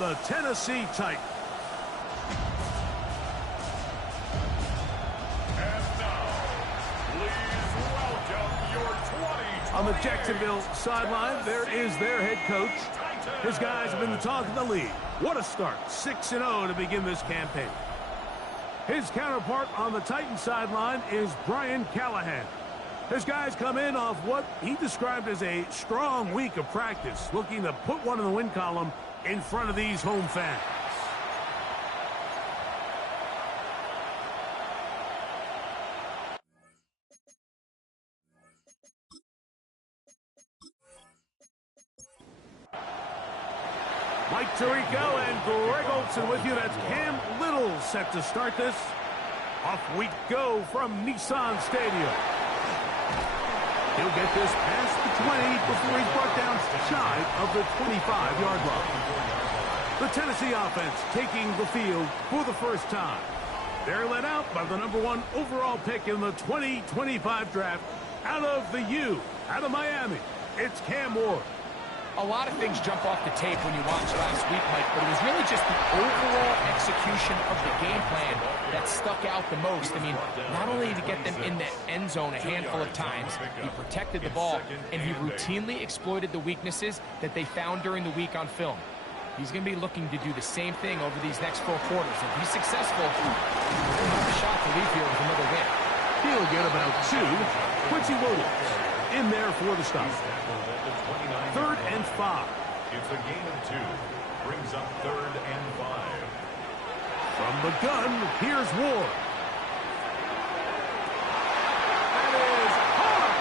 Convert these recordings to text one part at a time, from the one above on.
the Tennessee Titans. And now, please welcome your 2020 On the Jacksonville sideline, there is their head coach. His guys have been the talk of the league. What a start, 6-0 to begin this campaign. His counterpart on the Titans sideline is Brian Callahan. His guys come in off what he described as a strong week of practice, looking to put one in the win column in front of these home fans. Mike Tirico and Greg Olsen with you. That's Cam Little set to start this. Off we go from Nissan Stadium. He'll get this past the 20 before he's brought down shy of the 25-yard line. The Tennessee offense taking the field for the first time. They're led out by the #1 overall pick in the 2025 draft out of the U, out of Miami. It's Cam Ward. A lot of things jump off the tape when you watch last week, Mike, but it was really just the overall execution of the game plan that stuck out the most. I mean, not only to get them in the end zone a handful of times, he protected the ball, and he routinely exploited the weaknesses that they found during the week on film. He's going to be looking to do the same thing over these next 4 quarters. If he's successful, he'll have a shot to leave here with another win. He'll get about 2. Quincy Williams in there for the stop. 3rd and 5. It's a gain of 2. Brings up 3rd and 5. From the gun, here's Ward. That is hard.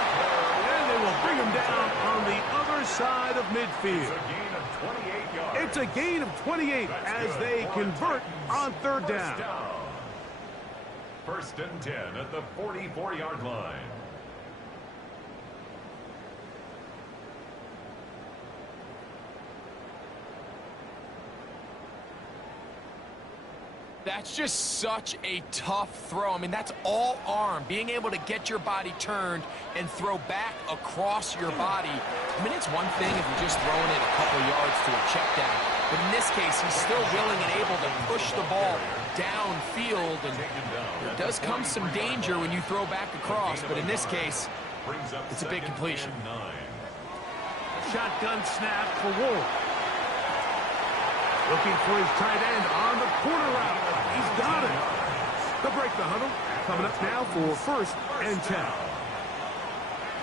And they will bring him down on the other side of midfield. It's a gain of 28 yards. It's a gain of 28 as they convert on 3rd down. 1st and 10 at the 44-yard line. That's just such a tough throw. I mean, that's all arm. Being able to get your body turned and throw back across your body. I mean, it's one thing if you're just throwing it a couple yards to a check down. But in this case, he's still willing and able to push the ball downfield. And there does come some danger when you throw back across. But in this case, it's a big completion. Shotgun snap for Ward. Looking for his tight end on the corner route. He's got it. They'll break the huddle. Coming up now for 1st and 10.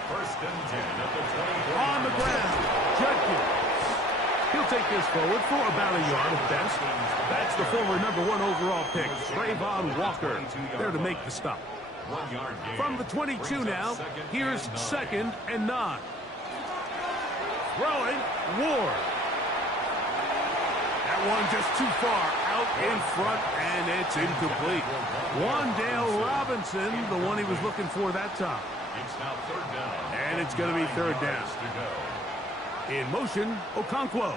1st and 10 at the 24. On the ground, Judkins. He'll take this forward for about a yard at best. That's the former #1 overall pick, Trayvon Walker, there to make the stop. 1 yard gain. From the 22 now, here's 2nd and 9. Throwing, Ward. That one just too far out in front, and it's incomplete. Wandale Robinson, the one he was looking for that time. It's now 3rd down. And it's going to be 3rd down. In motion, Okonkwo.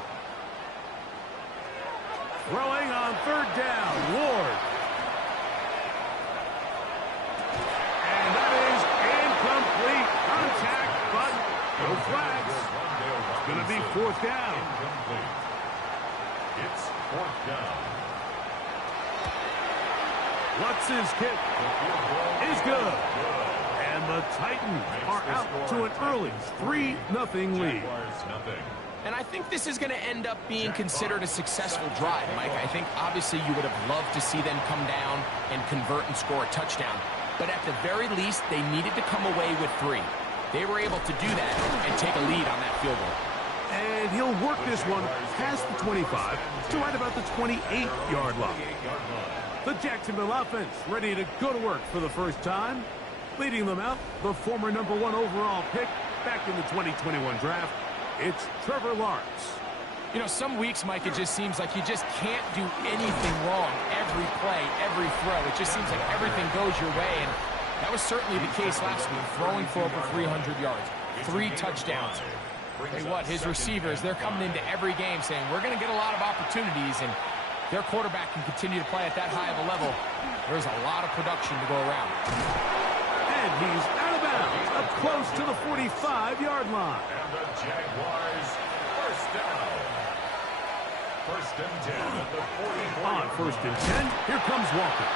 Throwing on 3rd down, Ward. And that is incomplete. Contact, but no flags. It's going to be 4th down. Incomplete. It's 4th down. Lutz's kick is good. And the Titans are out to an early 3-0 lead. And I think this is going to end up being considered a successful drive, Mike. I think obviously you would have loved to see them come down and convert and score a touchdown. But at the very least, they needed to come away with 3. They were able to do that and take a lead on that field goal. And he'll work this one past the 25 to right about the 28-yard line. The Jacksonville offense ready to go to work for the first time. Leading them out, the former #1 overall pick back in the 2021 draft. It's Trevor Lawrence. You know, some weeks, Mike, it just seems like you just can't do anything wrong every play, every throw. It just seems like everything goes your way, and that was certainly the case last week, throwing for over 300 yards, 3 touchdowns. Hey, what, his receivers, they're coming into every game saying, we're going to get a lot of opportunities, and their quarterback can continue to play at that high of a level. There's a lot of production to go around. And he's out of bounds, up close to the 45-yard line. And the Jaguars, 1st down. First and 10 at the 44. On first and 10, here comes Walker.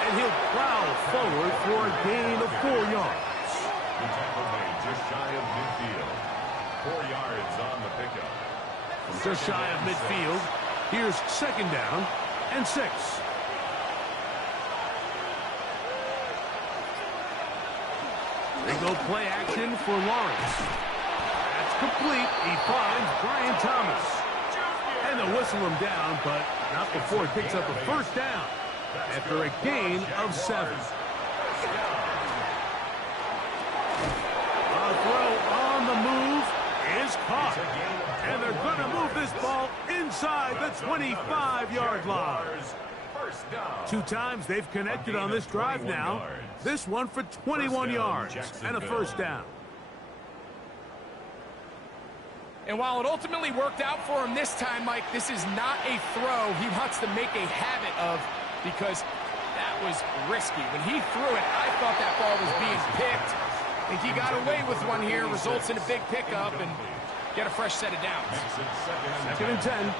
And he'll plow forward for a gain of 4 yards. The tackle made just shy of midfield. 4 yards on the pickup. Just shy of midfield. Here's second down and 6. They go play action for Lawrence. That's complete. He finds Brian Thomas. And they'll whistle him down, but not before he picks up a first down after a gain of 7. A throw on the move is caught. And they're going to move this ball inside the 25-yard line. 2 times they've connected on this drive now. This one for 21 yards and a first down. And while it ultimately worked out for him this time, Mike, this is not a throw he wants to make a habit of, because that was risky. When he threw it, I thought that ball was being picked. I think he got away with one here, results in a big pickup, and get a fresh set of downs. Second and 10.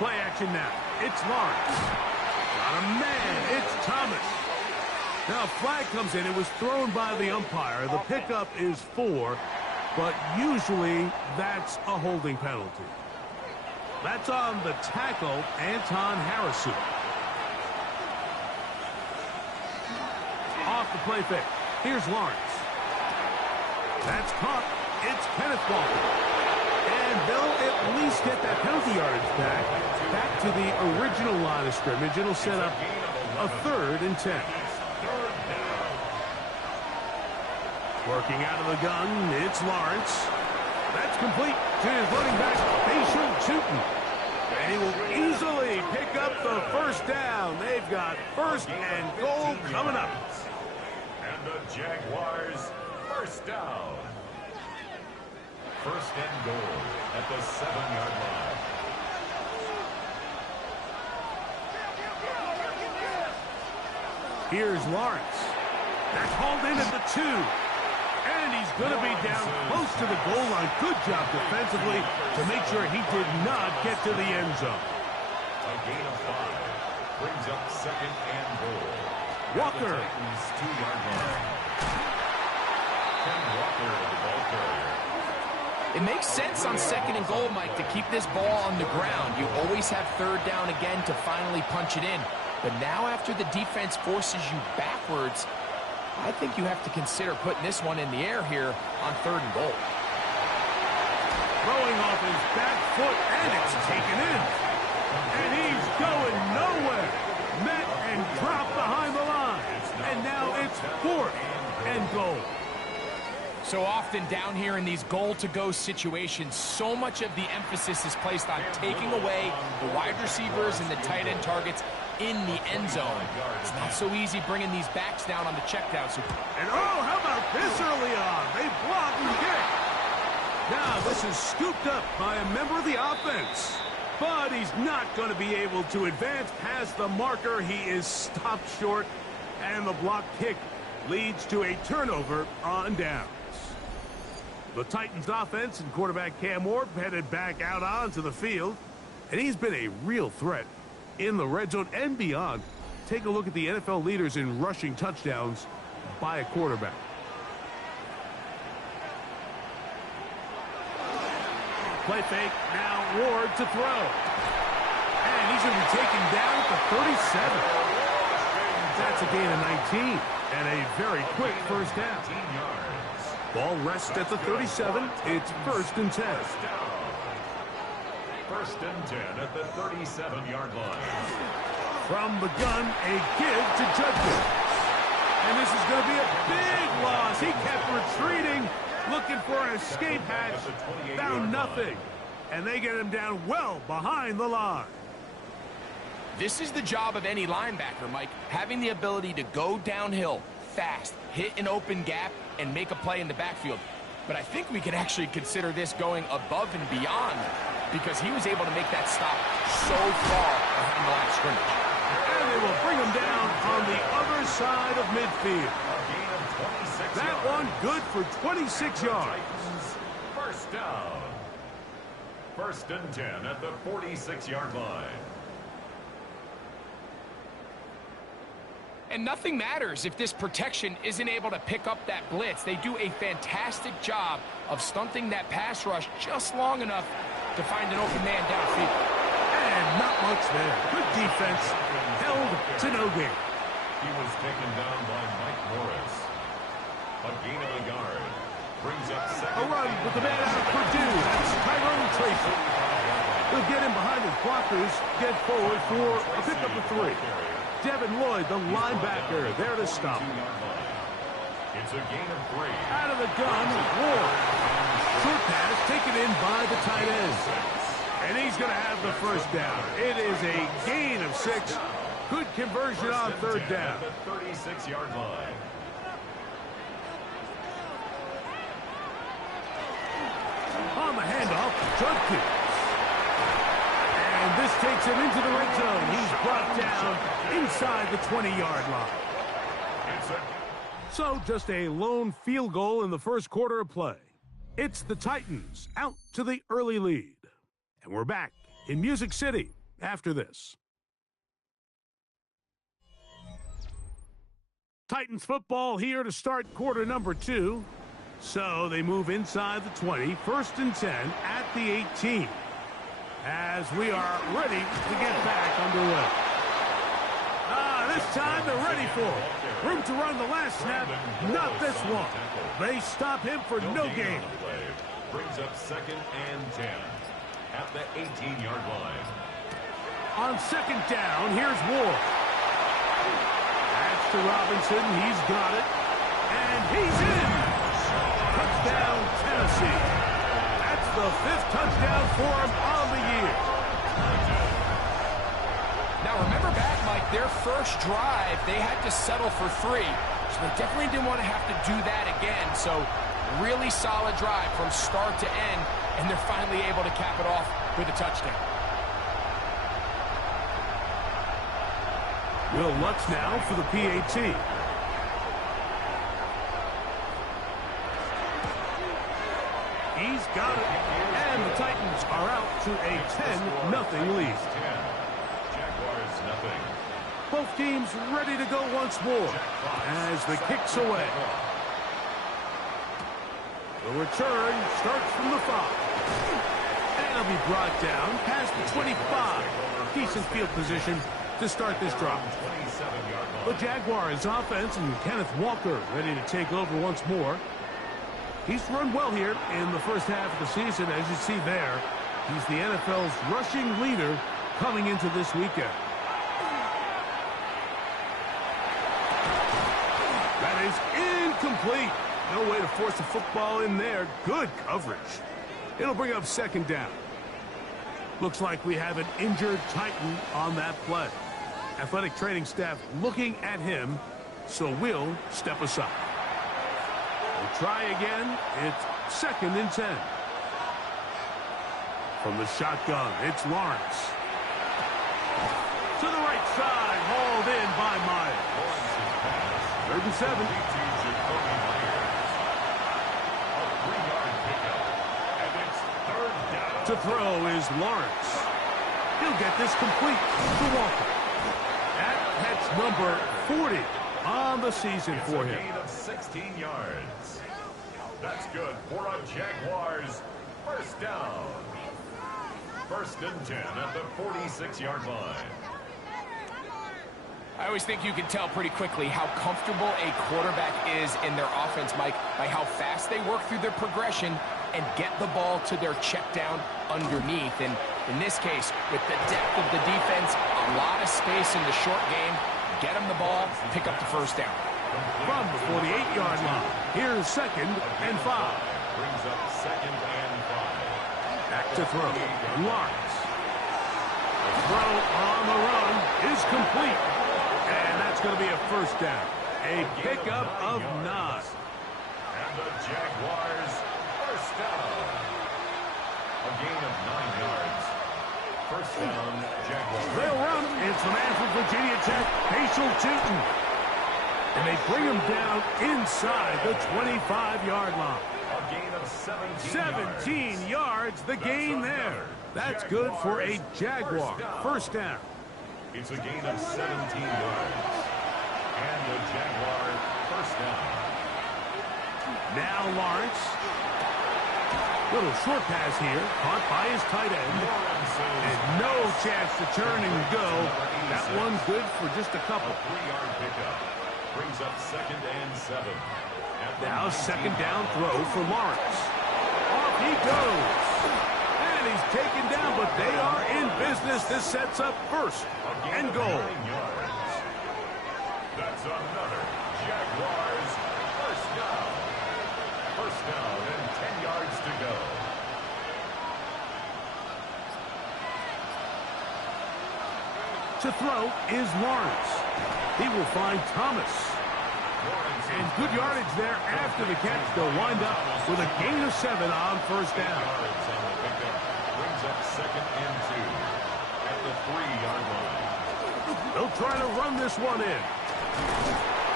Play action now. It's Lawrence. Not a man. It's Thomas. Now a flag comes in. It was thrown by the umpire. The pickup is 4, but usually that's a holding penalty. That's on the tackle, Anton Harrison. Off the play fake. Here's Lawrence. That's caught. It's Kenneth Walker. And they'll at least get that penalty yardage back to the original line of scrimmage. It'll set up a 3rd and 10. Working out of the gun, it's Lawrence. That's complete to his running back, Facial Tootin. And he will easily pick up the first down. They've got first and goal coming up. And the Jaguars first down. First and goal at the 7-yard line. Here's Lawrence. They're called in at the 2. And he's going to be down close to the goal line. Good job defensively to make sure he did not get to the end zone. A gain of 5 brings up second and goal. Walker. 2-yard line. Ken Walker, the ball carrier. It makes sense on second and goal, Mike, to keep this ball on the ground. You always have third down again to finally punch it in. But now after the defense forces you backwards, I think you have to consider putting this one in the air here on third and goal. Throwing off his back foot, and it's taken in. And he's going nowhere. Met and dropped behind the line. And now it's 4th and goal. So often down here in these goal-to-go situations, so much of the emphasis is placed on taking away the wide receivers and the tight end targets in the end zone. It's not so easy bringing these backs down on the check down. And oh, how about this early on? They block and kick. Now this is scooped up by a member of the offense. But he's not going to be able to advance past the marker. He is stopped short, and the block kick leads to a turnover on downs. The Titans offense and quarterback Cam Ward headed back out onto the field, and he's been a real threat in the red zone and beyond. Take a look at the NFL leaders in rushing touchdowns by a quarterback. Play fake, now Ward to throw. And he's going to be taken down at the 37. That's a gain of 19 and a very quick first down. Ball rests at the 37. It's first and 10. First and 10 at the 37-yard line. From the gun, a give to Judkins. And this is going to be a big loss. He kept retreating, looking for an escape hatch. Found nothing. And they get him down well behind the line. This is the job of any linebacker, Mike, having the ability to go downhill fast, hit an open gap, and make a play in the backfield. But I think we can actually consider this going above and beyond, because he was able to make that stop so far behind the line of scrimmage. And they will bring him down on the other side of midfield. That one good for 26 yards. First down. First and 10 at the 46-yard line. And nothing matters if this protection isn't able to pick up that blitz. They do a fantastic job of stunting that pass rush just long enough to find an open man downfield. And not much there. Good defense. Held to no gain. He was taken down by Mike Morris. A gain of a yard. Brings up second. A run with the man out of Purdue. That's Tyrone Tracy. He'll get in behind his blockers, get forward for a pickup of 3. Devin Lloyd, the linebacker, there to stop. It's a gain of 3. Out of the gun, Ward. Short pass taken in by the tight end. And he's going to have the first down. It is a gain of 6. Good conversion on third down. At the 36-yard line. On the handoff, Judkins. And this takes him into the red zone. He's brought down inside the 20-yard line. So just a lone field goal in the first quarter of play. It's the Titans out to the early lead. And we're back in Music City after this. Titans football here to start quarter number 2. So they move inside the 20, first and 10 at the 18. As we are ready to get back underway. This time they're ready for it. Room to run the last snap, not this one. They stop him for no gain. Brings up second and 10 at the 18-yard line. On second down, here's Ward. That's to Robinson. He's got it. And he's in. Touchdown, Tennessee. That's the 5th touchdown for him on the year. Now, remember back, Mike, their first drive, they had to settle for 3. So they definitely didn't want to have to do that again. So really solid drive from start to end, and they're finally able to cap it off with a touchdown. Will Lutz now for the PAT. He's got it. And the Titans are out to a 10-0 lead. Jaguars nothing. Both teams ready to go once more as the kick's away. The return starts from the 5. And it'll be brought down past the 25. Decent field position to start this drive. The Jaguars offense and Kenneth Walker ready to take over once more. He's run well here in the first half of the season. As you see there, he's the NFL's rushing leader coming into this weekend. That is incomplete. No way to force the football in there. Good coverage. It'll bring up second down. Looks like we have an injured Titan on that play. Athletic training staff looking at him, so we'll step aside. We'll try again. It's second and 10. From the shotgun, it's Lawrence. To the right side, hauled in by Myers. 3rd and 7. To throw is Lawrence. He'll get this complete to Walker. That's number 40 on the season for him. It's a gain of 16 yards. That's good for a Jaguars first down. 1st and 10 at the 46-yard line. I always think you can tell pretty quickly how comfortable a quarterback is in their offense, Mike, by how fast they work through their progression and get the ball to their check down underneath. And in this case, with the depth of the defense, a lot of space in the short game, get them the ball, pick up the first down. From the 48-yard line, here's 2nd and 5. Brings up 2nd and 5. Back to throw. Lawrence. The throw on the run is complete. And that's going to be a first down. A pickup of 9. And the Jaguars first down. A gain of 9 yards. First down, Jaguars. They'll run. It's the man from Virginia Tech, Paschal Tootin. And they bring him down inside the 25-yard line. A gain of 7 17 yards, the gain there. That's good for a Jaguar. First down. It's a gain of 17 yards. And the Jaguar first down. Now Lawrence. Little short pass here, caught by his tight end. And no chance to turn and go. That one's good for just a couple. A 3-yard pickup. Brings up 2nd and 7. Now second down throw for Lawrence. Off he goes. And he's taken down, but they are in business. This sets up first and goal. 9 yards. That's another Jaguars first down. First down and 10 yards to go. To throw is Lawrence. He will find Thomas. And good yardage there after the catch. They'll wind up with a gain of 7 on first down. Yards on the pickup. Brings up 2nd and 2 at the 3-yard line. They'll try to run this one in.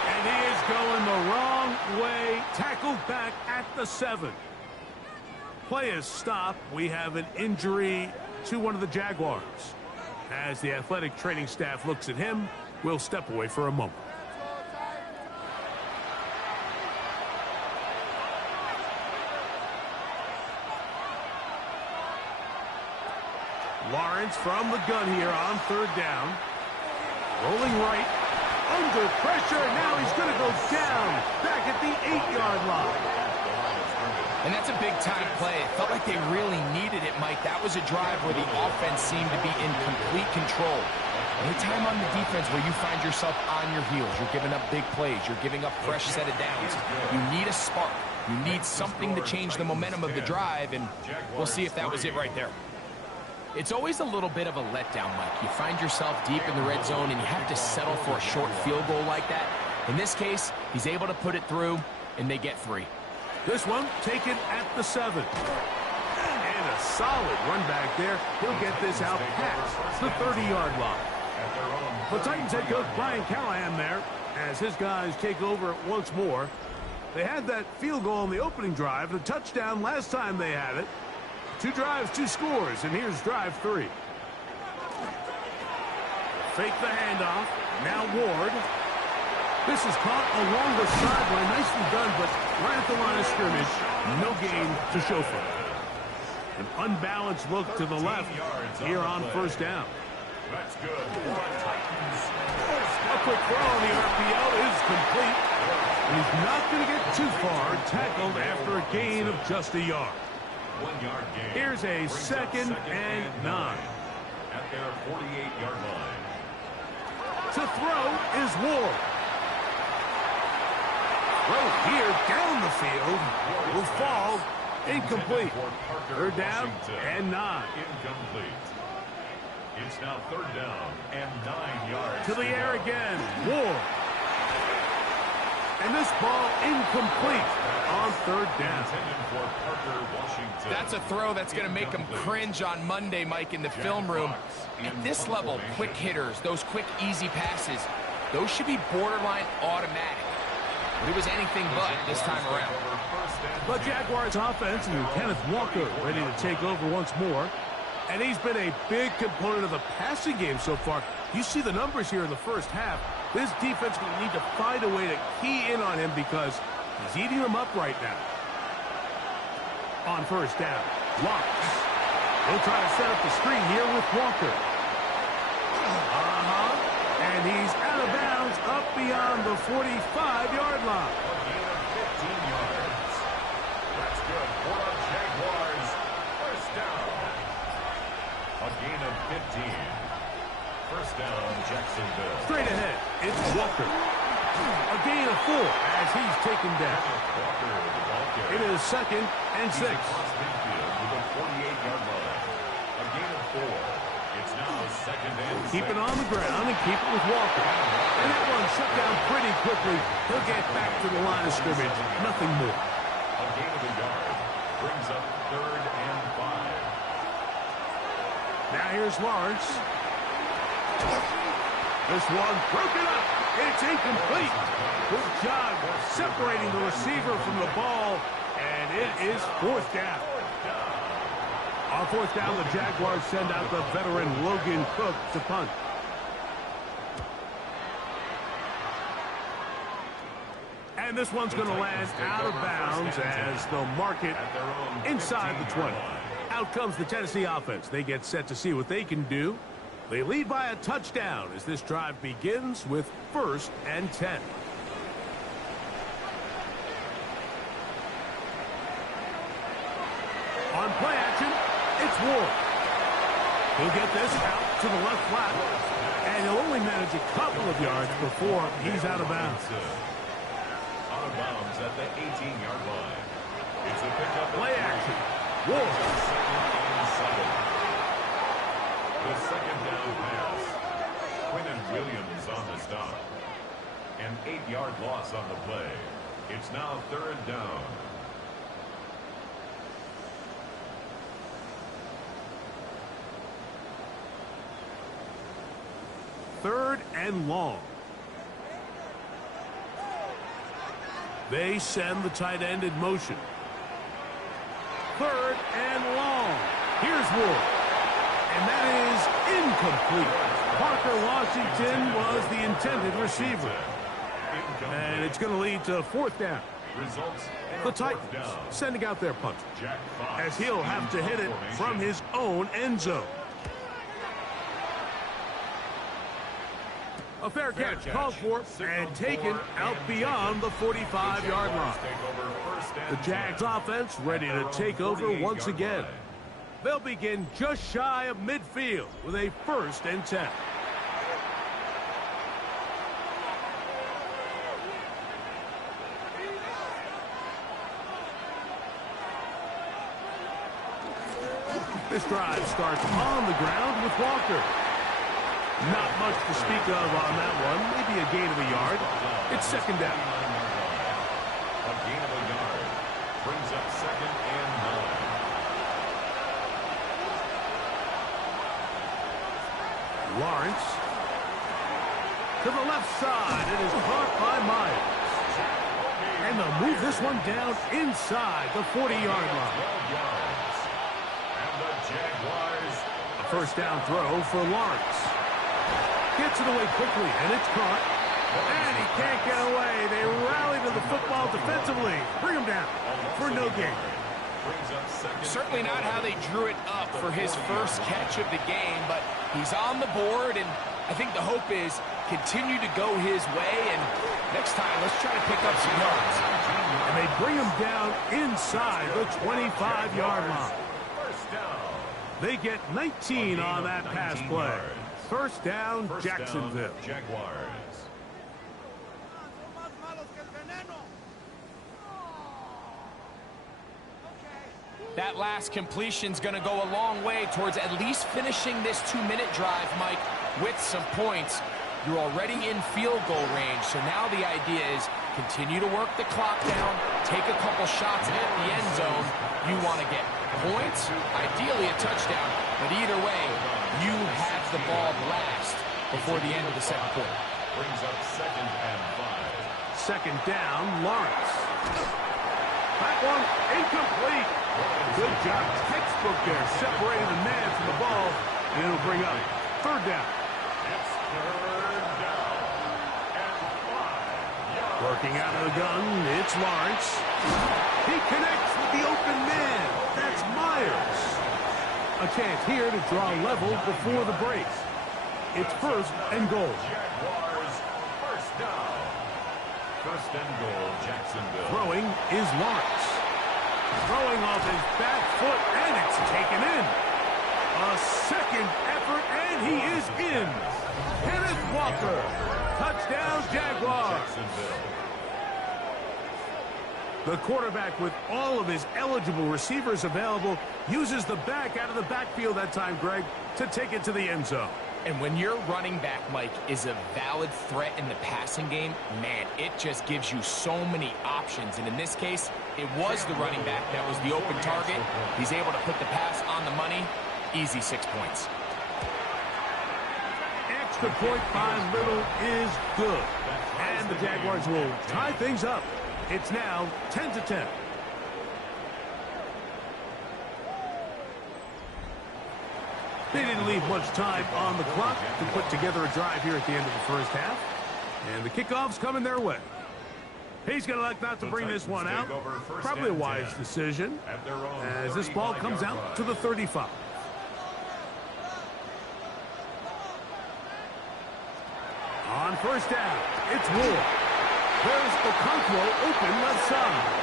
And he is going the wrong way. Tackled back at the 7. Play is stopped. We have an injury to one of the Jaguars. As the athletic training staff looks at him, we'll step away for a moment. Lawrence from the gun here on third down. Rolling right. Under pressure. Now he's going to go down. Back at the 8-yard line. And that's a big-time play. It felt like they really needed it, Mike. That was a drive where the offense seemed to be in complete control. Anytime on the defense where you find yourself on your heels, you're giving up big plays, you're giving up fresh set of downs, you need a spark. You need something to change the momentum of the drive, and we'll see if that was it right there. It's always a little bit of a letdown, Mike. You find yourself deep in the red zone, and you have to settle for a short field goal like that. In this case, he's able to put it through, and they get 3. This one taken at the 7. And a solid run back there. He'll get this out past the 30-yard line. The Titans head coach Brian Callahan there as his guys take over once more. They had that field goal on the opening drive, the touchdown last time they had it. 2 drives, 2 scores, and here's drive 3. Fake the handoff. Now Ward. This is caught along the sideline. Nicely done, but right at the line of scrimmage, no gain to show for it. An unbalanced look to the left here on first down. That's good. A quick throw on the RPO is complete. He's not going to get too far. Tackled after a gain of just a yard. 1-yard gain. Here's a second and 9. At their 48-yard line. To throw is Ward. Throw here down the field will fall incomplete. Third down and 9. Incomplete. It's now third down and 9 yards. To the air again. Ward. And this ball incomplete on third down. That's a throw that's going to make them cringe on Monday, Mike, in the film room. At this level, quick hitters, those quick, easy passes, those should be borderline automatic. But it was anything but this time around. The Jaguars offense and Kenneth Walker ready to take over once more. And he's been a big component of the passing game so far. You see the numbers here in the first half. This defense will need to find a way to key in on him because he's eating them up right now. On first down, Lawrence. He'll try to set up the screen here with Walker. And he's out of bounds up beyond the 45-yard line. A gain of 15 yards. That's good for the Jaguars. First down. A gain of 15. First down, Jacksonville. Straight ahead, it's Walker. A gain of 4 as he's taken down. Walker with the ball carrier. It is second and 6. Across midfield with a 48-yard line. A gain of 4. It's now second and 6. Keep it on the ground and keep it with Walker. And that one shut down pretty quickly. He'll get back to the line of scrimmage. Nothing more. A gain of a yard. Brings up third and 5. Now here's Lawrence. This one broken up. It's incomplete. Good job separating the receiver from the ball. And It is fourth down. On fourth down, the Jaguars send out the veteran Logan Cook to punt. And this one's going to land out of bounds as they'll mark it inside the 20. Out comes the Tennessee offense. They get set to see what they can do. They lead by a touchdown as this drive begins with 1st and 10. On play action, it's Ward. He'll get this out to the left flat, and he'll only manage a couple of yards before he's out of bounds. Out of bounds at the 18-yard line. It's a pickup. Play action. Ward. The second down pass. Quinton Williams on the stop. An 8-yard loss on the play. It's now 3rd down. Third and long. They send the tight end in motion. 3rd and long. Here's Ward. And that is incomplete. Parker Washington was the intended receiver. And it's going to lead to 4th down. The Titans sending out their punter, as he'll have to hit it from his own end zone. A fair catch called for and taken out beyond the 45-yard line. The Jags offense ready to take over once again. They'll begin just shy of midfield with a 1st and 10. This drive starts on the ground with Walker. Not much to speak of on that one. Maybe a gain of a yard. It's 2nd down. A gain of a yard brings up 2nd and 9. Lawrence to the left side. It is caught by Myers. And they'll move this one down inside the 40-yard line. And the Jaguars. A 1st down throw for Lawrence. Gets it away quickly, and it's caught. And he can't get away. They rally to the football defensively. Bring him down for no gain. Certainly not how they drew it up for his first catch of the game, but he's on the board, and I think the hope is continue to go his way, and next time, let's try to pick up some yards. And they bring him down inside the 25-yard line. They get 19 on that pass play. 1st down, Jacksonville. Jaguars. That last completion's going to go a long way towards at least finishing this 2-minute drive, Mike, with some points. You're already in field goal range, so now the idea is continue to work the clock down, take a couple shots at the end zone. You want to get points, ideally a touchdown, but either way, you have the ball last before the end of the 2nd quarter. Brings up 2nd and 5. 2nd down, Lawrence. That one incomplete. Good job, textbook there, separating the man from the ball, and it'll bring up 3rd down. It's 3rd down and 5. Working out of the gun, it's Lawrence. He connects with the open man. That's Myers. A chance here to draw level before the break. It's 1st and goal. Jaguars 1st down. 1st and goal, Jacksonville. Throwing is Lawrence. Throwing off his back foot, and it's taken in. A 2nd effort, and he is in. Kenneth Walker. Touchdown, Jaguars. Jacksonville. The quarterback, with all of his eligible receivers available, uses the back out of the backfield that time, Greg, to take it to the end zone. And when your running back, Mike, is a valid threat in the passing game, man, it just gives you so many options. And in this case, it was the running back that was the open target. He's able to put the pass on the money. Easy 6 points. Extra point by Little is good. And the Jaguars will tie things up. It's now 10-10. They didn't leave much time on the clock to put together a drive here at the end of the first half. And the kickoff's coming their way. He's going to elect not to bring this one out. Probably a wise decision as this ball comes out to the 35. On first down, it's Ward. There's Okonkwo open left side.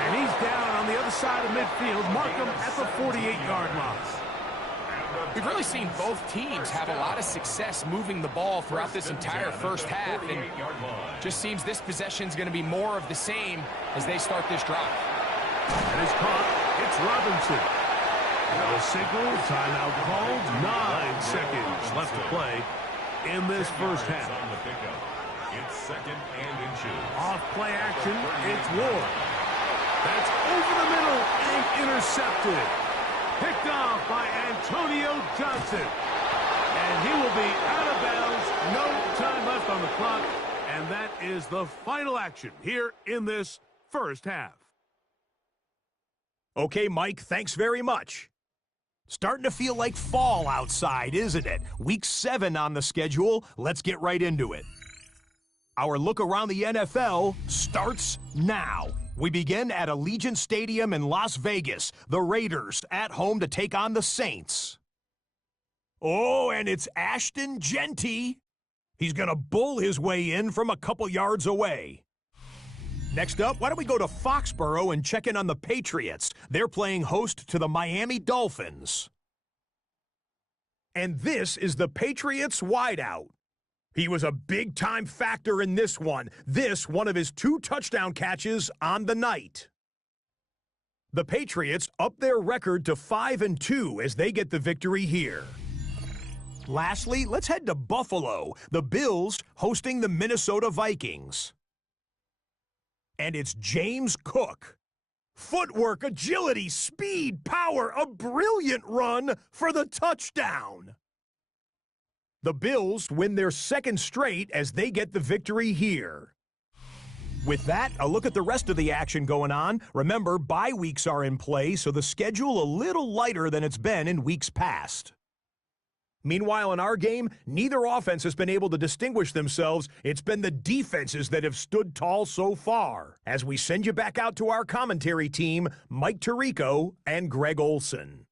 And he's down on the other side of midfield. Mark him at the 48-yard line. We've really seen both teams have a lot of success moving the ball throughout this entire first half, and just seems this possession's going to be more of the same as they start this drive. And it's caught. It's Robinson. No signal. Timeout called. 9 seconds left to play in this first half. It's second and inches. Off play action. It's Ward. That's over the middle and intercepted. Picked off by Antonio Johnson. And he will be out of bounds. No time left on the clock. And that is the final action here in this first half. Okay, Mike, thanks very much. Starting to feel like fall outside, isn't it? Week 7 on the schedule. Let's get right into it. Our look around the NFL starts now. We begin at Allegiant Stadium in Las Vegas. The Raiders at home to take on the Saints. Oh, and it's Ashton Genty. He's going to bull his way in from a couple yards away. Next up, why don't we go to Foxborough and check in on the Patriots? They're playing host to the Miami Dolphins. And this is the Patriots wideout. He was a big-time factor in this one. This, one of his 2 touchdown catches on the night. The Patriots up their record to 5-2 as they get the victory here. Lastly, let's head to Buffalo. The Bills hosting the Minnesota Vikings. And it's James Cook. Footwork, agility, speed, power, a brilliant run for the touchdown. The Bills win their 2nd straight as they get the victory here. With that, a look at the rest of the action going on. Remember, bye weeks are in play, so the schedule a little lighter than it's been in weeks past. Meanwhile, in our game, neither offense has been able to distinguish themselves. It's been the defenses that have stood tall so far. As we send you back out to our commentary team, Mike Tirico and Greg Olson.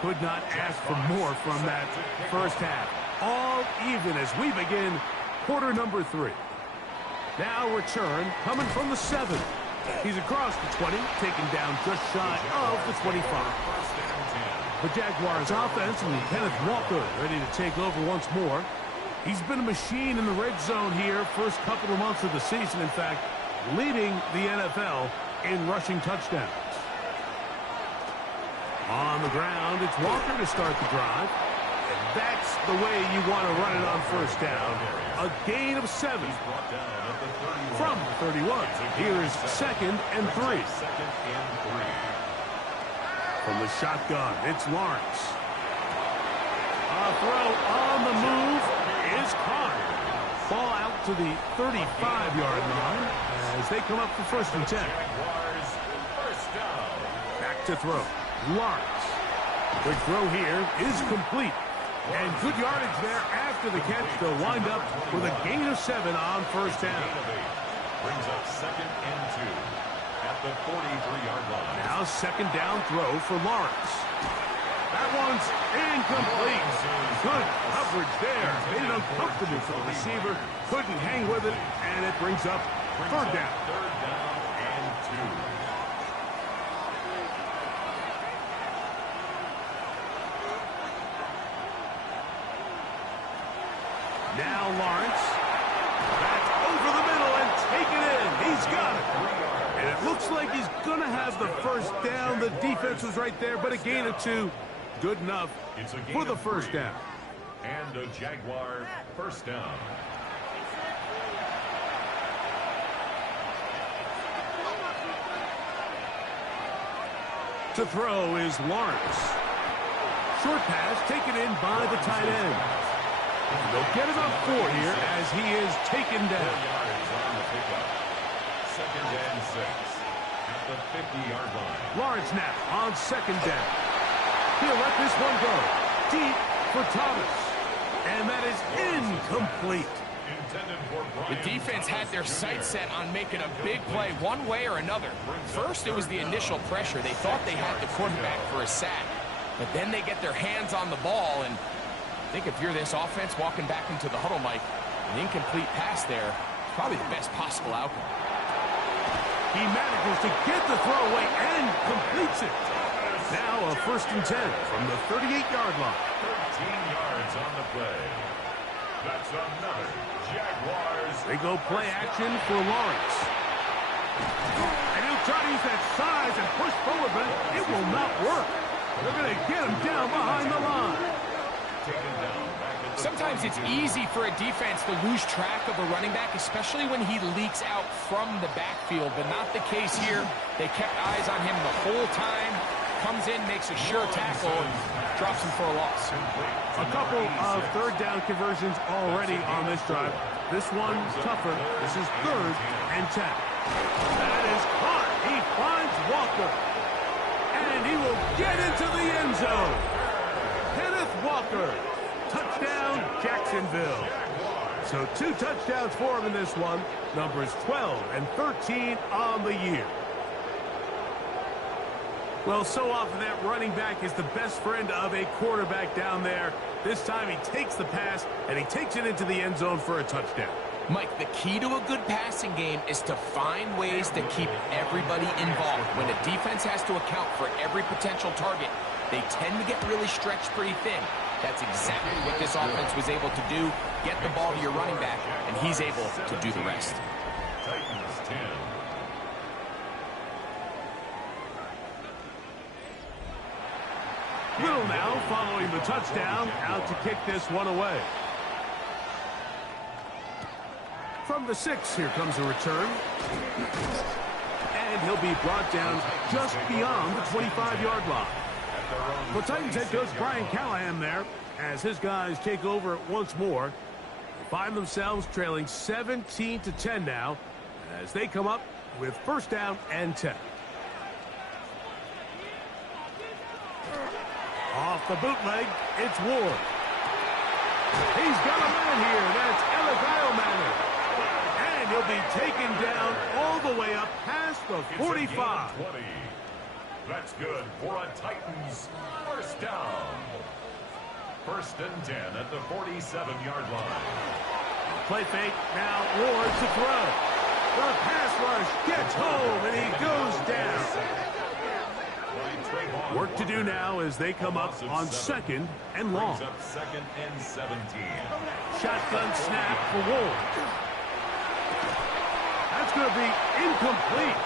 Could not ask for more from that first half. All even as we begin quarter number 3. Now return coming from the 7. He's across the 20, taken down just shy of the 25. The Jaguars offense and Kenneth Walker ready to take over once more. He's been a machine in the red zone here first couple of months of the season. In fact, leading the NFL in rushing touchdowns. On the ground, it's Walker to start the drive. And that's the way you want to run it on first down. A gain of 7 from 31. Here's 2nd and 3. From the shotgun, it's Lawrence. A throw on the move is caught. Ball out to the 35-yard line as they come up for 1st and 10. Back to throw. Lawrence. Quick throw here is complete. And good yardage there after the catch. They'll wind up with a gain of 7 on first down. Brings up 2nd and 2 at the 43-yard line. Now 2nd down throw for Lawrence. That one's incomplete. Good coverage there. Made it uncomfortable for the receiver. Couldn't hang with it, and it brings up 3rd down. 3rd down and 2. Now Lawrence. That's over the middle and taken in. He's got it. And it looks like he's going to have the first down. The defense was right there, but a gain of 2. Good enough for the first down. And a Jaguar first down. To throw is Lawrence. Short pass taken in by the tight end. They'll get about 4 here as he is taken down. 4 yards on the pickup. 2nd and 6 at the 50-yard line. Lawrence now on 2nd down. He'll let this one go. Deep for Thomas. And that is incomplete. The defense had their sights set on making a big play one way or another. First, it was the initial pressure. They thought they had the quarterback for a sack. But then they get their hands on the ball, and I think if you're this offense walking back into the huddle, Mike, an incomplete pass there is probably the best possible outcome. He manages to get the throw away and completes it. Now a 1st and 10 from the 38-yard line. 13 yards on the play. That's another Jaguars. They go play action for Lawrence. And he'll try to use that size and push forward, but it will not work. They're going to get him down behind the line. Sometimes it's easy for a defense to lose track of a running back, especially when he leaks out from the backfield, but not the case here. They kept eyes on him the whole time. Comes in, makes a sure tackle, and drops him for a loss. A couple of 3rd down conversions already on this drive. This one's tougher. This is 3rd and 10. That is caught. He finds Walker. And he will get into the end zone. Kenneth Walker. Touchdown, Jacksonville. So 2 touchdowns for him in this one. Numbers 12 and 13 on the year. Well, so often that running back is the best friend of a quarterback down there. This time he takes the pass, and he takes it into the end zone for a touchdown. Mike, the key to a good passing game is to find ways to keep everybody involved. When a defense has to account for every potential target, they tend to get really stretched pretty thin. That's exactly what this offense was able to do. Get the ball to your running back, and he's able to do the rest. Titans 10. Little now following the touchdown, out to kick this one away. From the 6, here comes a return. And he'll be brought down just beyond the 25-yard line. The Titans head coach Brian Callahan there, as his guys take over once more. They find themselves trailing 17-10 now, as they come up with 1st down and 10. Off the bootleg, it's Ward. He's got a man here. That's Eligio Manning. And he'll be taken down all the way up past the 45. That's good for a Titans 1st down. 1st and 10 at the 47-yard line. Play fake, now Ward to throw. The pass rush gets home, and he goes down. Work to do now as they come up on 2nd and long. 2nd and 17. Shotgun snap for Ward. That's going to be incomplete.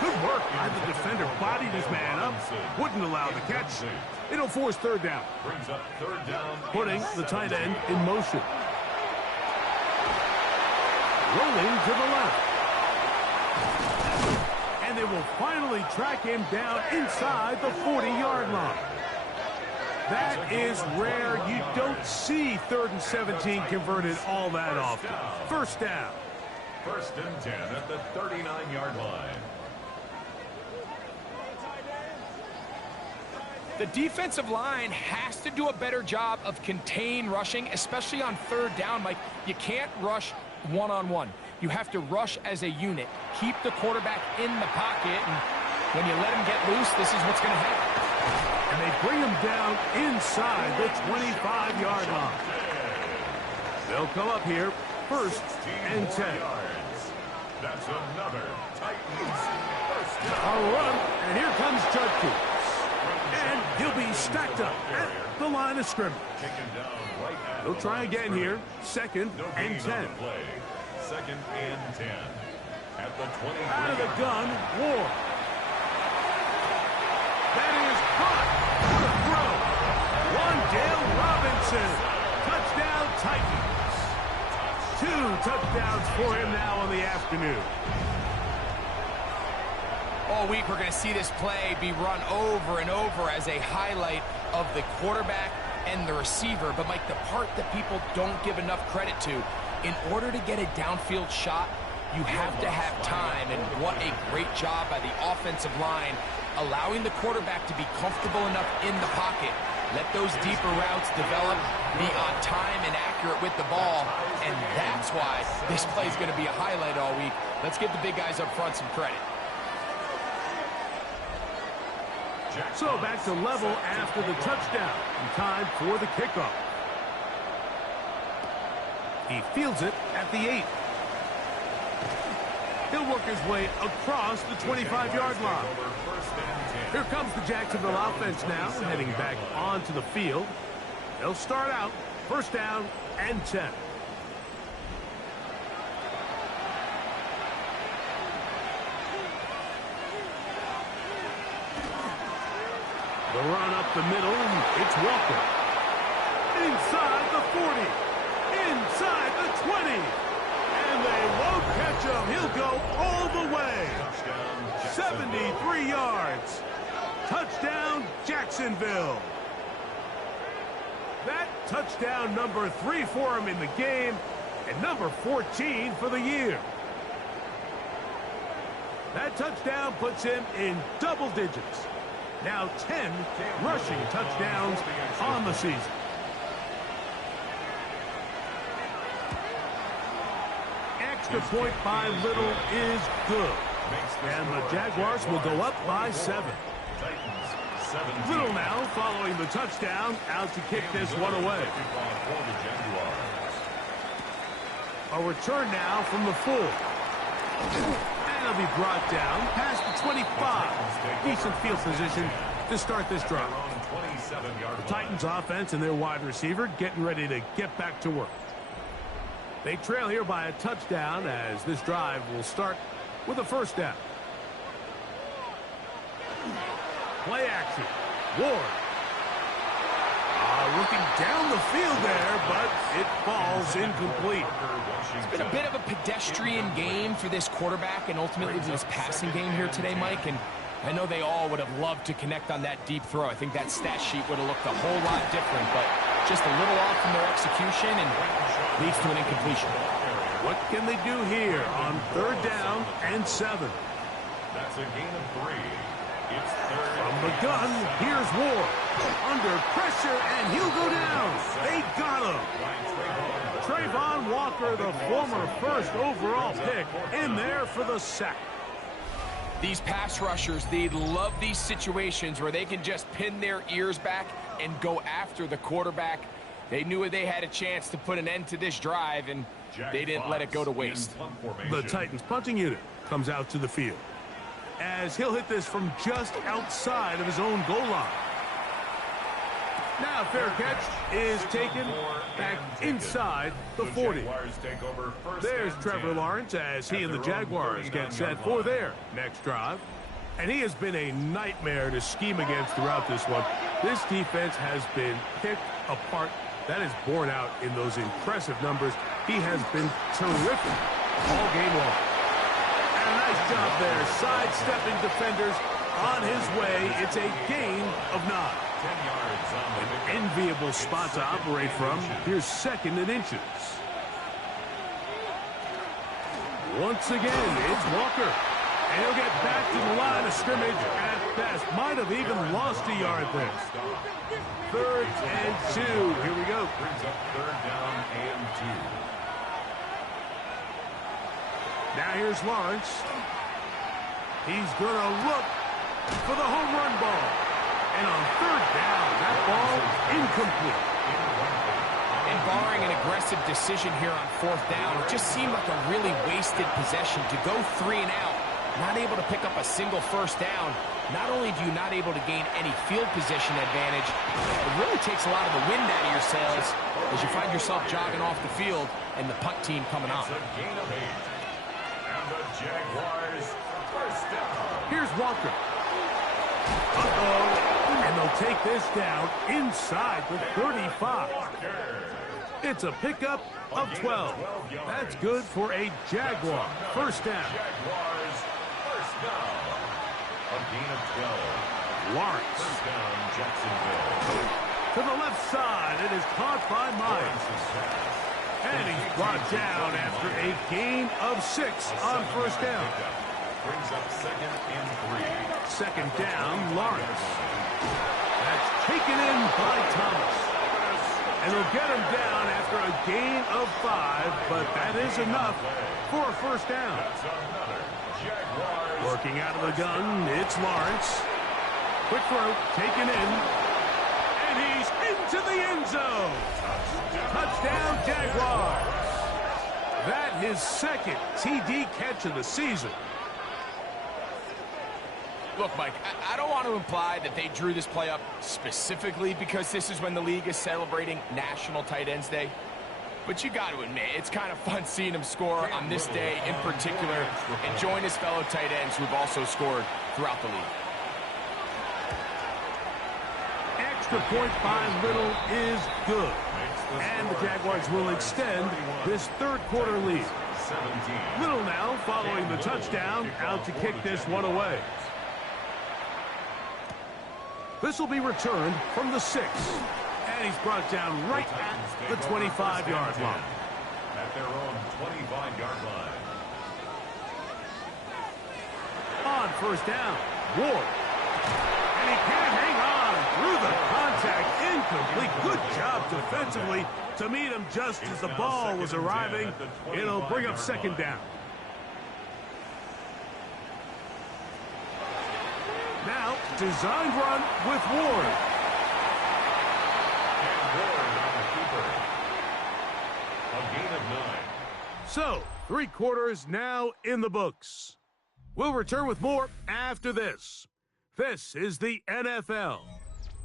Good work by the defender. Bodied his man up. Wouldn't allow the catch. It'll force 3rd down. Brings up 3rd down. Putting the tight end in motion. Rolling to the left. And they will finally track him down inside the 40-yard line. That is rare. You don't see 3rd and 17 converted all that often. 1st down. 1st and 10 at the 39-yard line. The defensive line has to do a better job of contain rushing, especially on 3rd down, Mike. You can't rush one-on-one. You have to rush as a unit. Keep the quarterback in the pocket, and when you let him get loose, this is what's going to happen. And they bring him down inside the 25-yard line. They'll come up here 1st and 10. That's another Titans 1st down. A run, and here comes Judkins. And he'll be stacked up at the line of scrimmage. They'll try again here, 2nd and 10. 2nd and 10 at the 20. Out of the gun, Ward. That is caught. What a throw. Wandale Robinson. Touchdown Titans. 2 touchdowns for him now in the afternoon. All week, we're going to see this play be run over and over as a highlight of the quarterback and the receiver. But, Mike, the part that people don't give enough credit to, in order to get a downfield shot, you have to have time. And what a great job by the offensive line, allowing the quarterback to be comfortable enough in the pocket. Let those deeper routes develop, be on time and accurate with the ball, and that's why this play is going to be a highlight all week. Let's give the big guys up front some credit. So back to level after the touchdown. Time for the kickoff. He fields it at the 8. He'll work his way across the 25-yard line. Here comes the Jacksonville offense now, heading back onto the field. They'll start out first down and 10. The run up the middle, it's Walker. Inside the 40. Inside the 20. And they won't catch him. He'll go all the way. 73 yards. Touchdown, Jacksonville. That touchdown number 3 for him in the game and number 14 for the year. That touchdown puts him in double digits. Now 10 rushing touchdowns on the season. Extra point by Little is good. And the Jaguars will go up by 7. Little now following the touchdown, out to kick this one away. A return now from the 4. And he'll be brought down past the 25. Decent field position to start this drive. The Titans offense and their wide receiver getting ready to get back to work. They trail here by a touchdown as this drive will start with a first down. Play action. Ward. Looking down the field there, but it falls incomplete. It's been a bit of a pedestrian game for this quarterback and ultimately this passing game here today, Mike. And I know they all would have loved to connect on that deep throw. I think that stat sheet would have looked a whole lot different, but just a little off from their execution and leads to an incompletion. What can they do here on third down and 7? That's a gain of 3. It's third. From the gun, here's Ward. Under pressure, and he'll go down. They got him. Trayvon Walker, the former first overall pick, in there for the sack. These pass rushers, they love these situations where they can just pin their ears back and go after the quarterback. They knew they had a chance to put an end to this drive, and they didn't let it go to waste. The Titans punting unit comes out to the field as he'll hit this from just outside of his own goal line. Now fair catch is taken back inside the 40. There's Trevor Lawrence as he and the Jaguars get set for their next drive. And he has been a nightmare to scheme against throughout this one. This defense has been picked apart. That is borne out in those impressive numbers. He has been terrific all game long. And a nice job there, sidestepping defenders on his way. It's a gain of 9. 10 yards on the An enviable spot to operate from. Here's second and inches. Once again, it's Walker. And he'll get back to the line of scrimmage at best. Might have even lost a yard there. Third and 2. Here we go. brings up third down and 2. Now here's Lawrence. He's going to look for the home run ball. And on third down, that ball incomplete. And barring an aggressive decision here on fourth down, it just seemed like a really wasted possession to go 3 and out. Not able to pick up a single first down. Not only do you not able to gain any field position advantage, it really takes a lot of the wind out of your sails as you find yourself jogging off the field and the punt team coming on. It's a gain of 8. And the Jaguars first down. Here's Walker. And they'll take this down inside the 35. It's a pickup of 12. That's good for a Jaguar first down. Jaguars first down. A gain of 12. Lawrence. First down, Jacksonville. To the left side. It is caught by Myers. And he's brought down after a gain of 6 on first down. Brings up second and 3. Second down, Lawrence. That's taken in by Thomas. And he'll get him down after a gain of 5, but that is enough for a first down. Working out of the gun, it's Lawrence. Quick throw, taken in. And he's into the end zone. Touchdown, Jaguars. That his second TD catch of the season. Look, Mike, I don't want to imply that they drew this play up specifically because this is when the league is celebrating National Tight Ends Day. But you got to admit, it's kind of fun seeing him score on this day in particular and join his fellow tight ends who've also scored throughout the league. Extra point by Little is good. And the Jaguars will extend this third quarter lead. Little now following the touchdown, out to kick this one away. This will be returned from the 6. And he's brought down right at the 25-yard line. At their own 25-yard line. On first down, Ward. And he can't hang on through the contact. Incomplete. Good job defensively to meet him just as the ball was arriving. It'll bring up second down. Now, designed run with Ward. And Ward on the keeper. A gain of 9. So, 3 quarters now in the books. We'll return with more after this. This is the NFL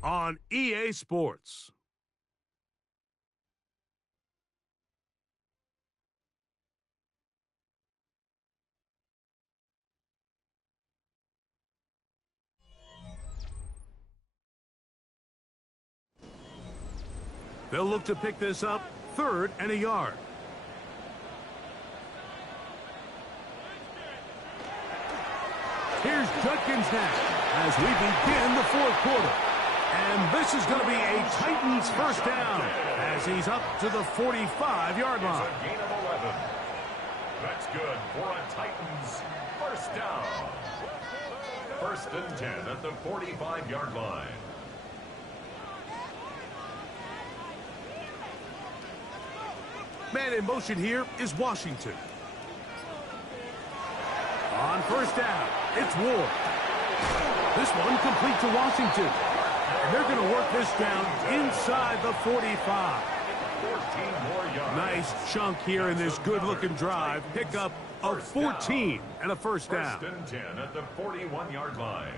on EA Sports. They'll look to pick this up, 3rd and a yard. Here's Judkins now as we begin the 4th quarter. And this is going to be a Titans first down as he's up to the 45-yard line. It's a gain of 11. That's good for a Titans first down. 1st and 10 at the 45-yard line. Man in motion here is Washington. On first down, it's Ward. This one complete to Washington. And they're going to work this down inside the 45. 14 more yards. Nice chunk here in this good-looking drive. Pickup of 14 and a first down. 1st and 10 at the 41-yard line.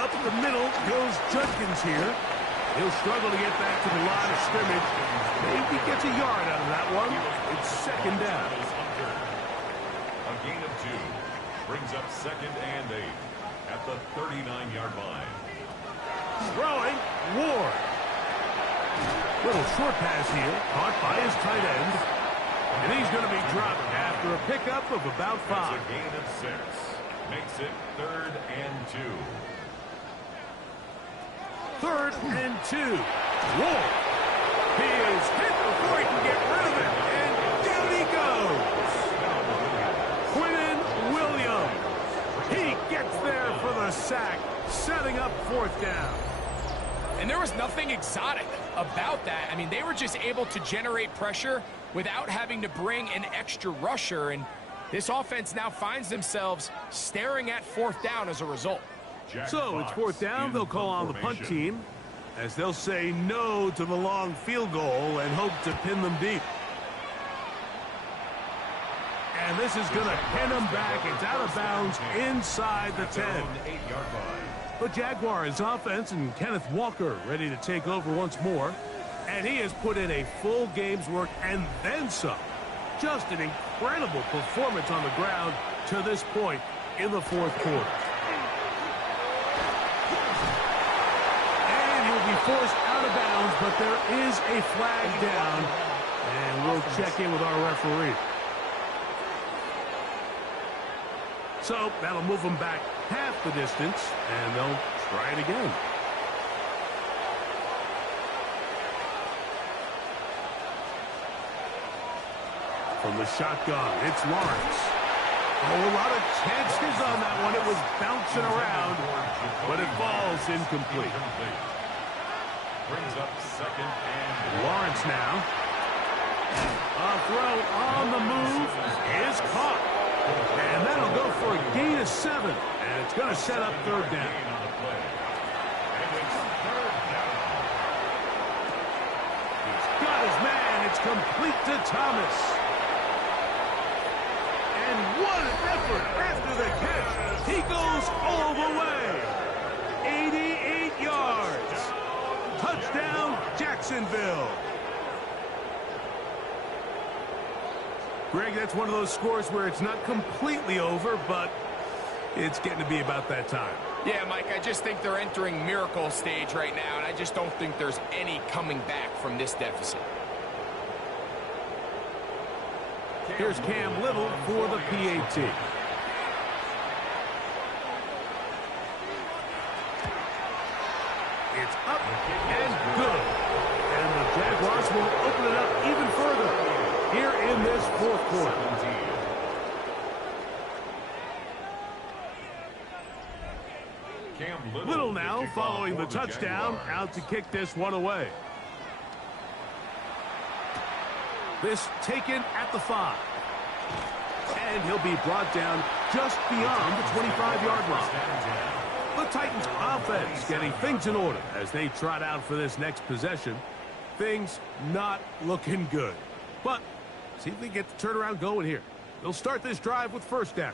Up the middle goes Judkins here. He'll struggle to get back to the line of scrimmage. Maybe gets a yard out of that one. It's second down. A gain of 2. Brings up 2nd and 8 at the 39-yard line. Throwing, Ward. Little short pass here, caught by his tight end. And he's going to be dropped after a pickup of about 5. That's a gain of 6. Makes it 3rd and 2. 3rd and 2. Ward. He is hit before he can get rid of it. And down he goes. Quinnen Williams. He gets there for the sack, setting up 4th down. And there was nothing exotic about that. I mean, they were just able to generate pressure without having to bring an extra rusher. And this offense now finds themselves staring at 4th down as a result. So it's 4th down. They'll call on the punt team as they'll say no to the long field goal and hope to pin them deep. And this is going to pin them back. It's out of bounds inside the 10. 8-yard line. The Jaguars offense and Kenneth Walker ready to take over once more. And he has put in a full game's work and then some. Just an incredible performance on the ground to this point in the 4th quarter. And he'll be forced out of bounds, but there is a flag down. And we'll check in with our referee. So that'll move them back half the distance, and they'll try it again. From the shotgun, it's Lawrence. Oh, a lot of chances on that one. It was bouncing around, but it falls incomplete. Brings up second and Lawrence now. A throw on the move is caught. And that'll go for a gain of 7. And it's going to set up third down. on the play. And it's third down. He's got his man. It's complete to Thomas. And what an effort after the catch. He goes all the way. 88 yards. Touchdown, Jacksonville. Greg, that's one of those scores where it's not completely over, but it's getting to be about that time. Yeah, Mike, I just think they're entering miracle stage right now, and I just don't think there's any coming back from this deficit. Here's Cam Little for the PAT. It's up and good. And the Jaguars will open it up even further here in this fourth quarter. Little now following the touchdown, out to kick this one away. This taken at the 5. And he'll be brought down just beyond the 25-yard line. The Titans offense getting things in order as they trot out for this next possession. Things not looking good. But see if they get the turnaround going here. They'll start this drive with first down.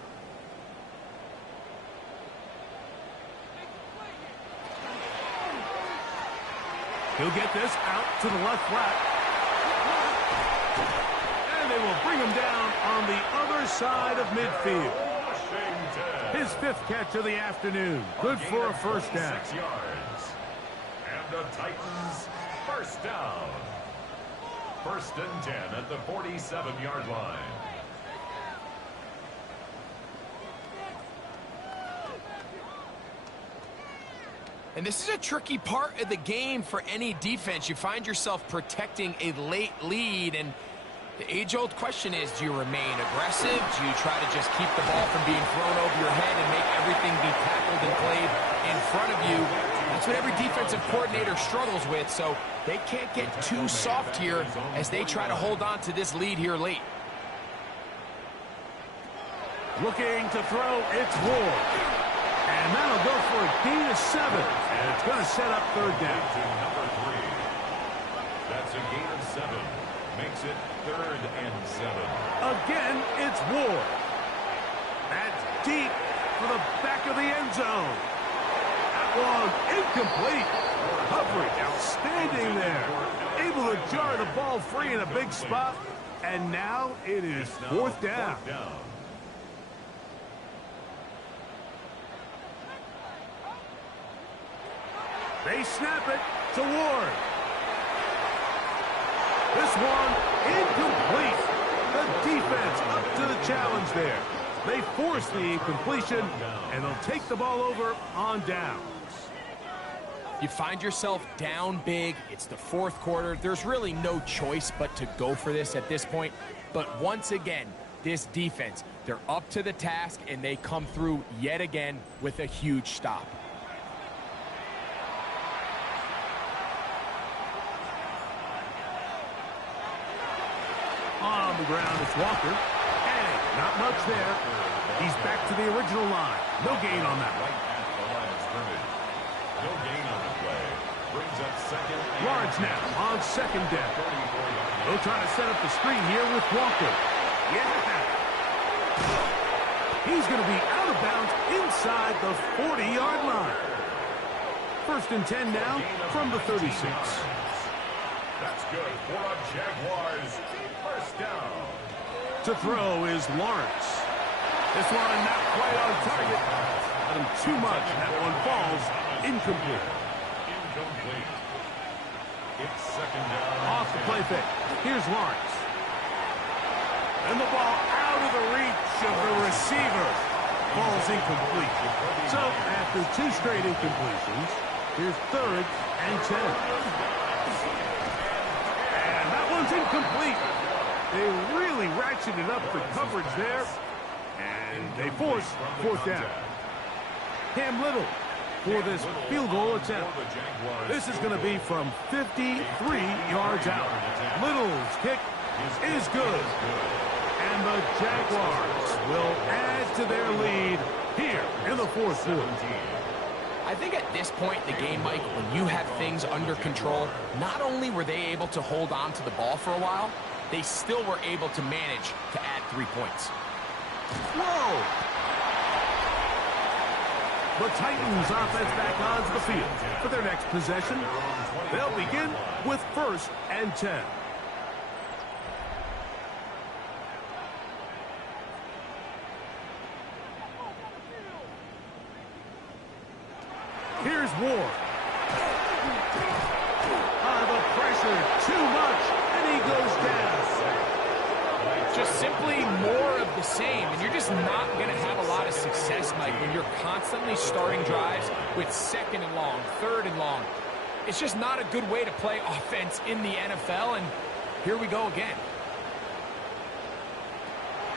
He'll get this out to the left flat. And they will bring him down on the other side of midfield. His 5th catch of the afternoon. Good for a first down. 6 yards. And the Titans first down. First and 10 at the 47-yard line. And this is a tricky part of the game for any defense. You find yourself protecting a late lead, and the age-old question is, do you remain aggressive? Do you try to just keep the ball from being thrown over your head and make everything be tackled and played in front of you? That's what every defensive coordinator struggles with, so they can't get too soft here as they try to hold on to this lead here late. Looking to throw, it's Ward. And that'll go for a gain of 7. And it's going to set up third down. To number 3. That's a gain of 7. Makes it third and 7. Again, it's Ward. That's deep for the back of the end zone. That one incomplete. Coverage outstanding there. Able to jar the ball free in a big spot. And now it is fourth down. They snap it to Ward. This one incomplete. The defense up to the challenge there. They force the incompletion, and they'll take the ball over on downs. You find yourself down big. It's the fourth quarter. There's really no choice but to go for this at this point. But once again, this defense, they're up to the task, and they come through yet again with a huge stop. On the ground, it's Walker. And not much there. He's back to the original line. No gain on that one. Right at the line of scrimmage. No gain on the play. Brings up second. Lawrence now on second down. They'll try to set up the screen here with Walker. Yeah. He's going to be out of bounds inside the 40-yard line. First and 10 now from the 36. That's good for a Jaguars first down. To throw is Lawrence. This one not quite on target. Not him too much. That one falls incomplete. Incomplete. It's second down. Off the play fake. Here's Lawrence. And the ball out of the reach of the receiver. Ball's incomplete. So, after 2 straight incompletions, here's 3rd and 10. And that one's incomplete. They really ratcheted up the coverage there. And they force 4th down. Cam Little for this field goal attempt. This is going to be from 53 yards out. Little's kick is good. And the Jaguars will add to their lead here in the 4th quarter. I think at this point in the game, Mike, when you have things under control, not only were they able to hold on to the ball for a while, they still were able to manage to add 3 points. Whoa! The Titans offense back onto the field for their next possession. They'll begin with 1st and 10. Here's Ward. The pressure, too much, and he goes down. Just simply more of the same, and you're just not going to have a lot of success, Mike, when you're constantly starting drives with 2nd and long, 3rd and long. It's just not a good way to play offense in the NFL, and here we go again.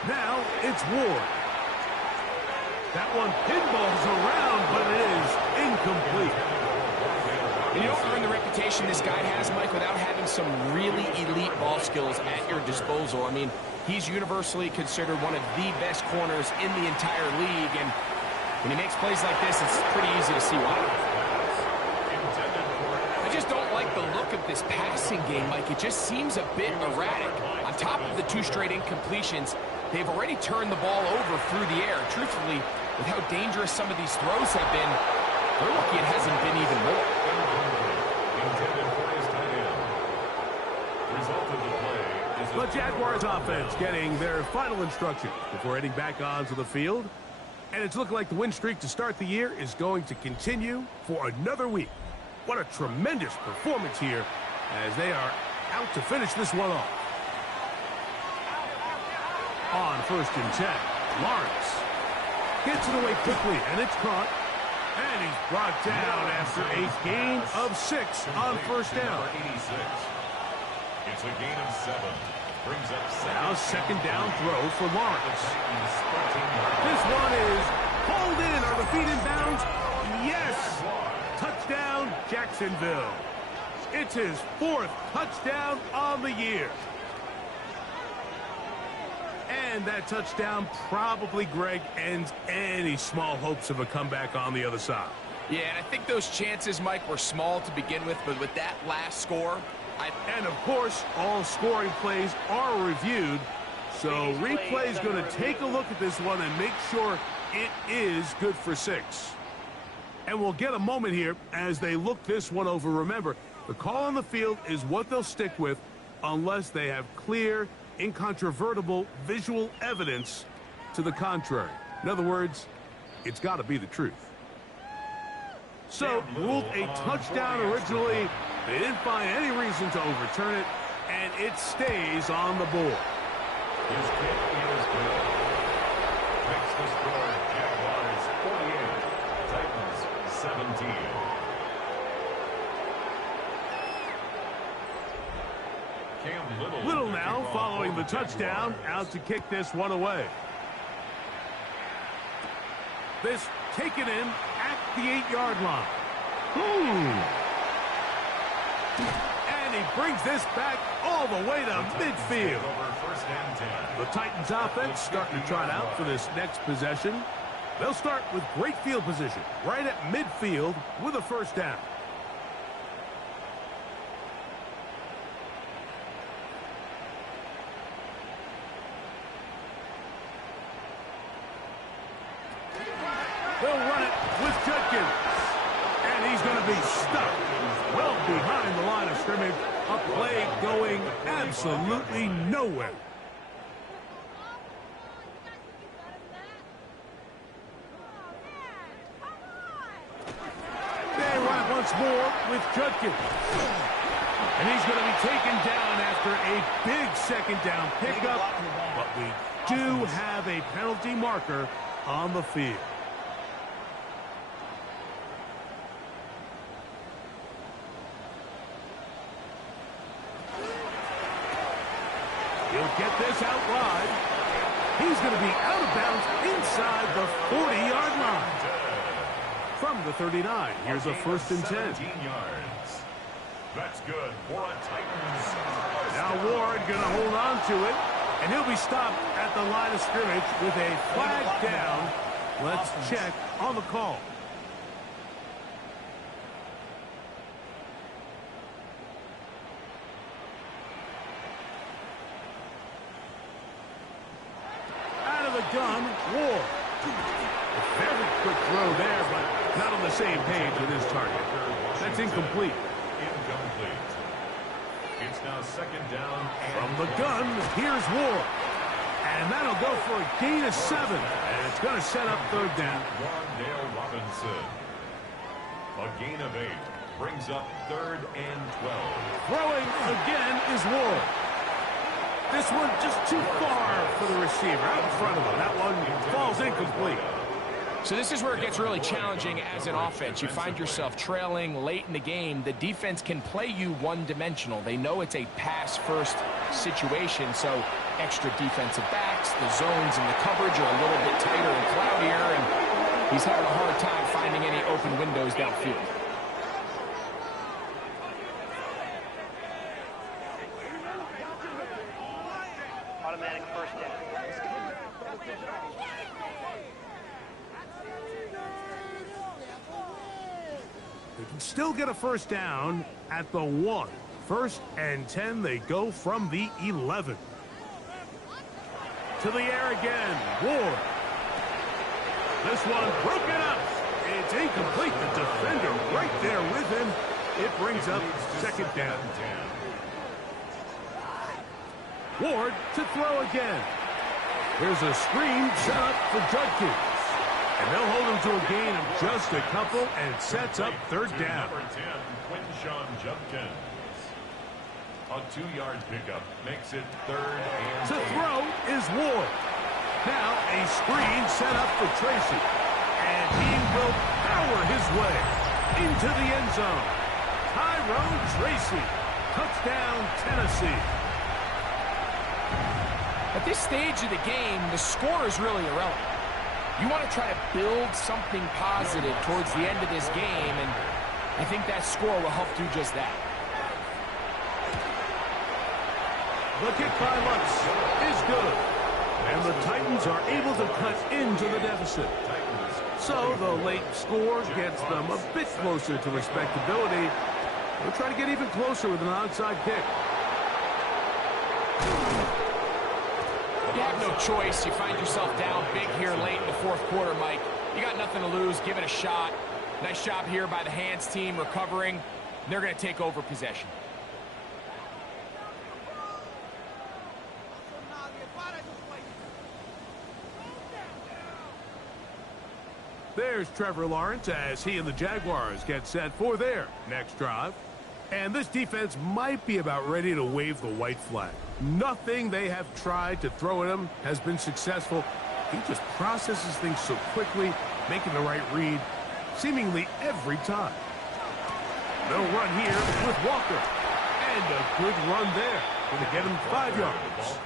Now it's Ward. That one pinballs around, but it is incomplete. And you don't earn the reputation this guy has, Mike, without having some really elite ball skills at your disposal. I mean, he's universally considered one of the best corners in the entire league, and when he makes plays like this, it's pretty easy to see why. I just don't like the look of this passing game, Mike. It just seems a bit erratic. On top of the 2 straight incompletions, they've already turned the ball over through the air. Truthfully, with how dangerous some of these throws have been, they're lucky it hasn't been even more. The Jaguars offense getting their final instructions before heading back onto the field. And it's looking like the win streak to start the year is going to continue for another week. What a tremendous performance here as they are out to finish this one off. On 1st and 10, Lawrence gets it away quickly, and it's caught. And he's brought down after a gain of 6 on 1st down. It's a gain of 7. Brings up now 2nd down throw for Lawrence. This one is pulled in. Are the feet in bounds? Yes! Touchdown, Jacksonville. It's his 4th touchdown on the year. And that touchdown probably, Greg, ends any small hopes of a comeback on the other side. Yeah, and I think those chances, Mike, were small to begin with, but with that last score, and of course, all scoring plays are reviewed, so replay's going to take a look at this one and make sure it is good for 6. And we'll get a moment here as they look this one over. Remember, the call on the field is what they'll stick with unless they have clear, incontrovertible visual evidence to the contrary. In other words, it's got to be the truth. So, ruled a touchdown originally. They didn't find any reason to overturn it, and it stays on the board. His kick is good. Makes the score Jaguars 48, Titans 17. Cam Little now following the touchdown, out to kick this one away. This taken in at the 8-yard line. And he brings this back all the way to midfield. The Titans offense starting to trot out for this next possession. They'll start with great field position right at midfield with a 1st down. They'll run it with Judkins. And he's going to be stuck well behind the line of scrimmage. A play going absolutely nowhere. They run it once more with Judkins. And he's going to be taken down after a big second down pickup. But we do have a penalty marker on the field. He'll get this out wide. He's going to be out of bounds inside the 40-yard line. From the 39, here's a 1st and 10. 17 yards. That's good for a Titans. Now Ward going to hold on to it, and he'll be stopped at the line of scrimmage with a flag down. Let's check on the call. Out of the gun, Ward. A very quick throw there, but not on the same page with his target. That's incomplete. Incomplete. It's now 2nd down. From the gun, here's Ward. And that'll go for a gain of 7. And it's going to set up 3rd down. Wandale Robinson. A gain of 8 brings up 3rd and 12. Throwing again is Ward. This one just too far for the receiver out in front of him. That one falls incomplete. So this is where it gets really challenging as an offense. You find yourself trailing late in the game. The defense can play you one-dimensional. They know it's a pass-first situation, so extra defensive backs, the zones and the coverage are a little bit tighter and cloudier, and he's having a hard time finding any open windows downfield. Automatic 1st down. They can still get a 1st down at the 1. 1st and 10, they go from the 11. To the air again, Ward. This one broken up. It's incomplete. The defender right there with him. It brings up 2nd down. Ward to throw again. Here's a screen set up for Judkins. And they'll hold him to a gain of just a couple, and it sets up 3rd down. Number 10, Quinshawn Judkins. A 2-yard pickup makes it 3rd and 8. To throw is Ward. Now a screen set up for Tracy. And he will power his way into the end zone. Tyrone Tracy. Touchdown, Tennessee. At this stage of the game, the score is really irrelevant. You want to try to build something positive towards the end of this game, and I think that score will help do just that. The kick by Lutz is good. And the Titans are able to cut into the deficit. So the late score gets them a bit closer to respectability. They'll try to get even closer with an onside kick. You have no choice. You find yourself down big here late in the 4th quarter, Mike. You got nothing to lose. Give it a shot. Nice job here by the hands team recovering. They're going to take over possession. There's Trevor Lawrence as he and the Jaguars get set for their next drive. And this defense might be about ready to wave the white flag. Nothing they have tried to throw at him has been successful. He just processes things so quickly, making the right read seemingly every time. They'll run here with Walker. And a good run there. Going to get him 5 yards.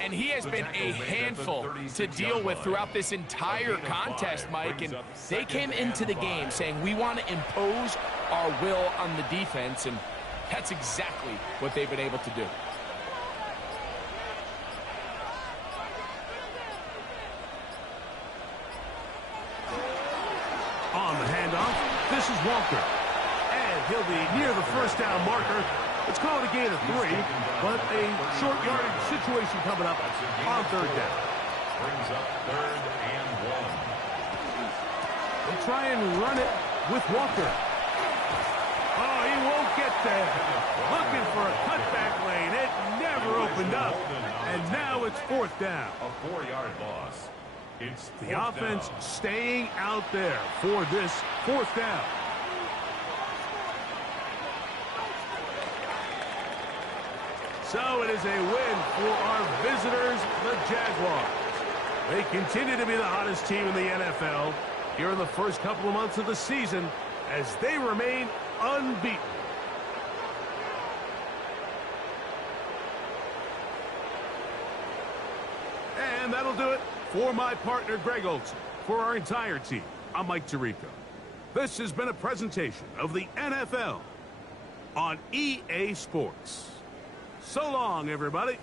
And he has been a handful to deal with throughout this entire contest, Mike. And they came into the game saying, we want to impose our will on the defense. And that's exactly what they've been able to do. On the handoff, this is Walker. And he'll be near the 1st down marker. It's called a gain of 3, but a short yardage situation coming up on 3rd down. Brings up 3rd and 1. They'll try and run it with Walker. Oh, he won't get there. Looking for a cutback lane. It never opened up. And now it's 4th down. A 4-yard loss. It's the offense staying out there for this 4th down. So it is a win for our visitors, the Jaguars. They continue to be the hottest team in the NFL here in the first couple of months of the season as they remain unbeaten. And that'll do it for my partner, Greg Olson. For our entire team, I'm Mike Tirico. This has been a presentation of the NFL on EA Sports. So long, everybody.